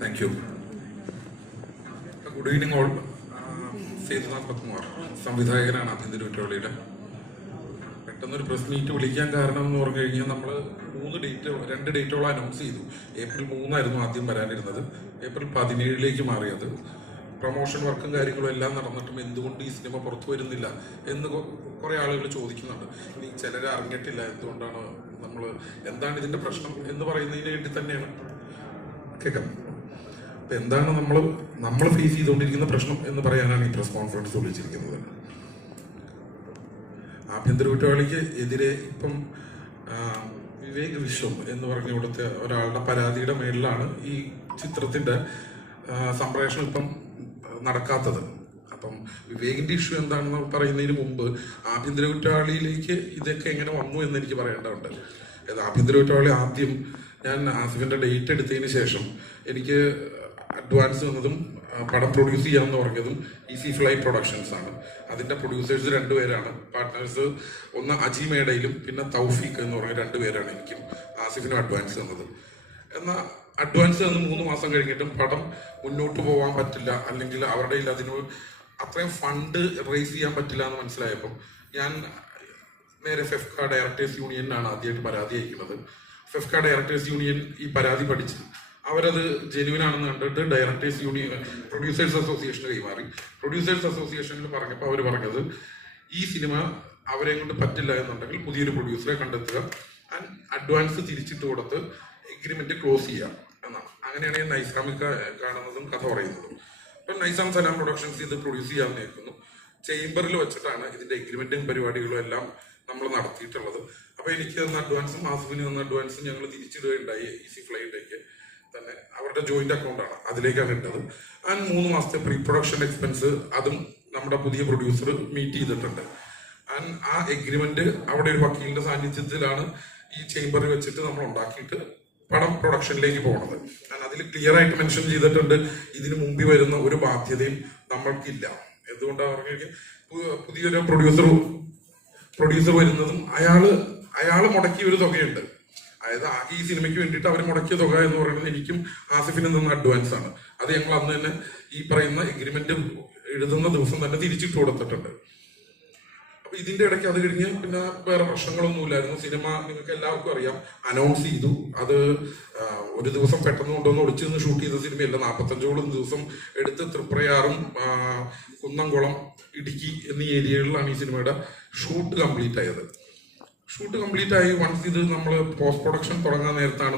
Thank you. Good evening all. Sethunath Padmakumar, സംവിധായകനാണ് ആഭ്യന്തര കുറ്റവാളിയുടെ. പെട്ടെന്നൊരു പ്രസ് മീറ്റ് വിളിക്കാൻ കാരണം എന്ന് പറഞ്ഞു കഴിഞ്ഞാൽ നമ്മൾ രണ്ട് ഡേറ്റുകൾ അനൗൺസ് ചെയ്തു. ഏപ്രിൽ 3 ആദ്യം വരാനിരുന്നത്, ഏപ്രിൽ 17 മാറിയത്. പ്രൊമോഷൻ വർക്കും കാര്യങ്ങളും എല്ലാം നടന്നിട്ടും എന്തുകൊണ്ട് ഈ സിനിമ പുറത്തു വരുന്നില്ല എന്ന് കുറേ ആളുകൾ ചോദിക്കുന്നുണ്ട്. ഇനി ചിലർ അറിഞ്ഞിട്ടില്ല എന്തുകൊണ്ടാണ് എന്താണ് ഇതിൻ്റെ പ്രശ്നം എന്ന് പറയുന്നതിന് വേണ്ടി തന്നെയാണ് കേൾക്കാം. അപ്പം എന്താണ് നമ്മൾ ഫേസ് ചെയ്തുകൊണ്ടിരിക്കുന്ന പ്രശ്നം എന്ന് പറയാനാണ് ഈ പ്രസ് കോൺഫറൻസ് വിളിച്ചിരിക്കുന്നത്. ആഭ്യന്തര കുറ്റവാളിക്ക് എതിരെ ഇപ്പം വിവേക് വിശ്വം എന്ന് പറഞ്ഞ ഇവിടുത്തെ ഒരാളുടെ പരാതിയുടെ മേളിലാണ് ഈ ചിത്രത്തിൻ്റെ സംപ്രേഷണം ഇപ്പം നടക്കാത്തത്. അപ്പം വിവേകിൻ്റെ ഇഷ്യൂ എന്താണെന്ന് പറയുന്നതിന് മുമ്പ് ആഭ്യന്തര കുറ്റവാളിയിലേക്ക് ഇതൊക്കെ എങ്ങനെ വന്നു എന്ന് എനിക്ക് പറയേണ്ടതുണ്ട്. ആഭ്യന്തര കുറ്റവാളി ആദ്യം ഞാൻ ആസിഫിൻ്റെ ഡേറ്റ് എടുത്തതിന് ശേഷം എനിക്ക് അഡ്വാൻസ് വന്നതും പടം പ്രൊഡ്യൂസ് ചെയ്യാമെന്ന് പറഞ്ഞതും ഈസി ഫ്ലൈ പ്രൊഡക്ഷൻസ് ആണ്. അതിൻ്റെ പ്രൊഡ്യൂസേഴ്സ് 2 പേരാണ്. പാർട്ട്നേഴ്സ് ഒന്ന് അജി മേഡയിലും പിന്നെ തൗഫീഖ് എന്ന് പറഞ്ഞ 2 പേരാണ് എനിക്കും ആസിഫിനും അഡ്വാൻസ് തന്നത്. എന്നാൽ അഡ്വാൻസ് തന്ന് 3 മാസം കഴിഞ്ഞിട്ടും പടം മുന്നോട്ട് പോകാൻ പറ്റില്ല, അല്ലെങ്കിൽ അവരുടെ അതിന് അത്രയും ഫണ്ട് റേസ് ചെയ്യാൻ പറ്റില്ല എന്ന് മനസ്സിലായപ്പം ഞാൻ നേരെ ഫെഫ്ക ഡയറക്ടേഴ്സ് യൂണിയനാണ് ആദ്യമായിട്ട് പരാതി അയക്കുന്നത്. ഫെഫ്ക ഡയറക്ടേഴ്സ് യൂണിയൻ ഈ പരാതി പഠിച്ച് അവരത് ജെന്യുവൻ ആണെന്ന് കണ്ടിട്ട് ഡയറക്ടേഴ്സ് യൂണിയൻ പ്രൊഡ്യൂസേഴ്സ് അസോസിയേഷന് കൈമാറി. പ്രൊഡ്യൂസേഴ്സ് അസോസിയേഷനിൽ പറഞ്ഞപ്പോൾ അവർ പറഞ്ഞത് ഈ സിനിമ അവരെ കൊണ്ട് പറ്റില്ല എന്നുണ്ടെങ്കിൽ പുതിയൊരു പ്രൊഡ്യൂസറെ കണ്ടെത്തുക, ആൻഡ് അഡ്വാൻസ് തിരിച്ചിട്ട് കൊടുത്ത് എഗ്രിമെന്റ് ക്ലോസ് ചെയ്യുക എന്നാണ്. അങ്ങനെയാണ് ഞാൻ നൈസാമിൽ കാണുന്നതും കഥ പറയുന്നതും. അപ്പം നൈസാം സലാം പ്രൊഡക്ഷൻസ് ഇത് പ്രൊഡ്യൂസ് ചെയ്യാമെന്ന് കേൾക്കുന്നു. ചേംബറിൽ വെച്ചിട്ടാണ് ഇതിന്റെ എഗ്രിമെന്റും പരിപാടികളും എല്ലാം നമ്മൾ നടത്തിയിട്ടുള്ളത്. അപ്പോൾ എനിക്ക് തന്ന അഡ്വാൻസും ആസിഫിന് തന്ന അഡ്വാൻസും ഞങ്ങൾ തിരിച്ചിടുകയുണ്ടായി. ഈസി ഫ്ലൈയിലേക്ക് തന്നെ അവരുടെ ജോയിന്റ് അക്കൗണ്ടാണ്, അതിലേക്കാണ് ഇട്ടത്. ആൻഡ് 3 മാസത്തെ പ്രീ പ്രൊഡക്ഷൻ എക്സ്പെൻസ് അതും നമ്മുടെ പുതിയ പ്രൊഡ്യൂസർ മീറ്റ് ചെയ്തിട്ടുണ്ട്. ആൻഡ് ആ എഗ്രിമെന്റ് അവിടെ ഒരു വക്കീലിന്റെ സാന്നിധ്യത്തിലാണ് ഈ ചേംബറിൽ വെച്ചിട്ട് നമ്മൾ ഉണ്ടാക്കിയിട്ട് പടം പ്രൊഡക്ഷനിലേക്ക് പോകുന്നത്. ആൻഡ് അതിൽ ക്ലിയർ ആയിട്ട് മെൻഷൻ ചെയ്തിട്ടുണ്ട് ഇതിന് മുമ്പിൽ വരുന്ന ഒരു ബാധ്യതയും നമ്മൾക്കില്ല. എന്തുകൊണ്ടാണ് പറഞ്ഞെങ്കിൽ പുതിയൊരു പ്രൊഡ്യൂസർ വരുന്നതും അയാള് മുടക്കിയ ഒരു തുകയുണ്ട്. അതായത് ആകെ ഈ സിനിമയ്ക്ക് വേണ്ടിയിട്ട് അവർ മുടക്കിയ തുക എന്ന് പറയുന്നത് എനിക്കും ആസിഫിനും തന്ന അഡ്വാൻസ് ആണ്. അത് ഞങ്ങൾ അന്ന് തന്നെ ഈ പറയുന്ന എഗ്രിമെന്റ് എഴുതുന്ന ദിവസം തന്നെ തിരിച്ചിട്ട് കൊടുത്തിട്ടുണ്ട്. അപ്പൊ ഇതിന്റെ ഇടയ്ക്ക് അത് കഴിഞ്ഞ് പിന്നെ വേറെ പ്രശ്നങ്ങളൊന്നുമില്ലായിരുന്നു. സിനിമ നിങ്ങൾക്ക് എല്ലാവർക്കും അറിയാം, അനൗൺസ് ചെയ്തു. അത് ഒരു ദിവസം പെട്ടെന്ന് കൊണ്ടുവന്ന് ഒളിച്ചിരുന്ന് ഷൂട്ട് ചെയ്ത സിനിമയല്ല. 45ഓളം ദിവസം എടുത്ത് തൃപ്രയാറും കുന്നംകുളം, ഇടുക്കി എന്നീ ഏരിയകളിലാണ് ഈ സിനിമയുടെ ഷൂട്ട് കംപ്ലീറ്റ് ആയത്. ഷൂട്ട് കംപ്ലീറ്റ് ആയി വൺസ് ഇത് നമ്മൾ പോസ്റ്റ് പ്രൊഡക്ഷൻ തുടങ്ങാൻ നേരത്താണ്